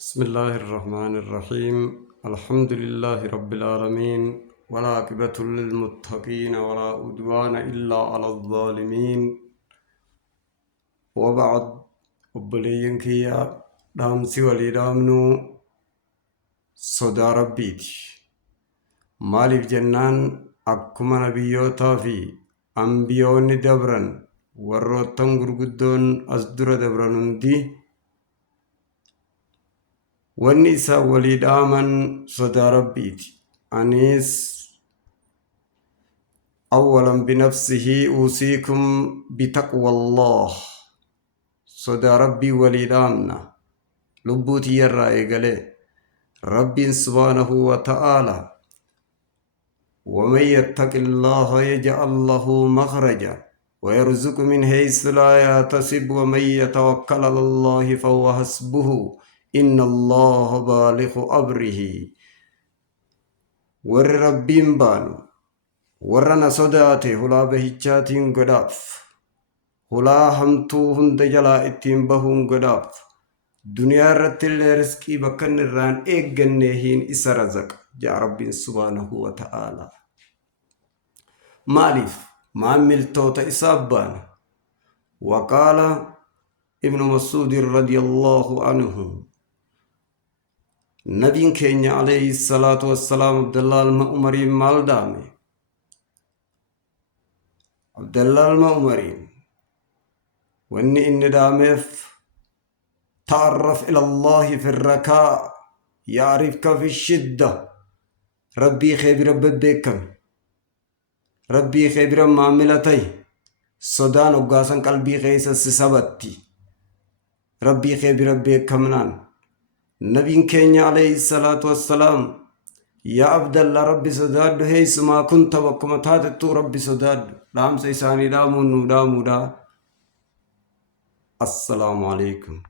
بسم الله الرحمن الرحيم. الحمد لله رب العالمين، ولا عاقبة للمتقين ولا عدوان إلا على الظالمين. وبعد أبليين كيا دامسي وليدامنو صدا ربيتي مالف جنان أكما نبيوتا في أنبيوني دبرن وروتن غرغدون أصدر دبرن دي والنساء وليد آمن صدى ربيتي أنيس أولا بنفسه أوصيكم بتقوى الله. صدى ربي وليد آمنا لبوتي يرى قلي ربي سبحانه وتعالى ومن يتق الله يجعل له مخرجا ويرزق من حيث لا يحتسب ومن يتوكل على الله فهو حسبه إن الله بالغ أمره. ور ربين بانو ورنا صداته هلا بهجاتين قداف هلا همتو هند جلا اتين بهون قداف دنيا رتل رزقي بكن الران ايقنهين اسرزق جاء رب سبحانه وتعالى مالف ما عملتوت إسابان. وقال ابن مسعود رضي الله عنه نبي كينيا عليه الصلاة والسلام عبد الله المأمري مالدامي عبد الله المأمري واني إن دامف تعرف إلى الله في الركاء يعرفك في الشدة. ربي خيب رب بكم ربي خيبر معاملتي صدان وقاسن قلبي خيس سسبتي ربي خيبر بكمنان. نبي كينيا عليه الصلاة والسلام يا عبد الله ربي صداد هيس ما كنت وكما تاتت ربي صداد رام سيساني دامو دا. السلام عليكم.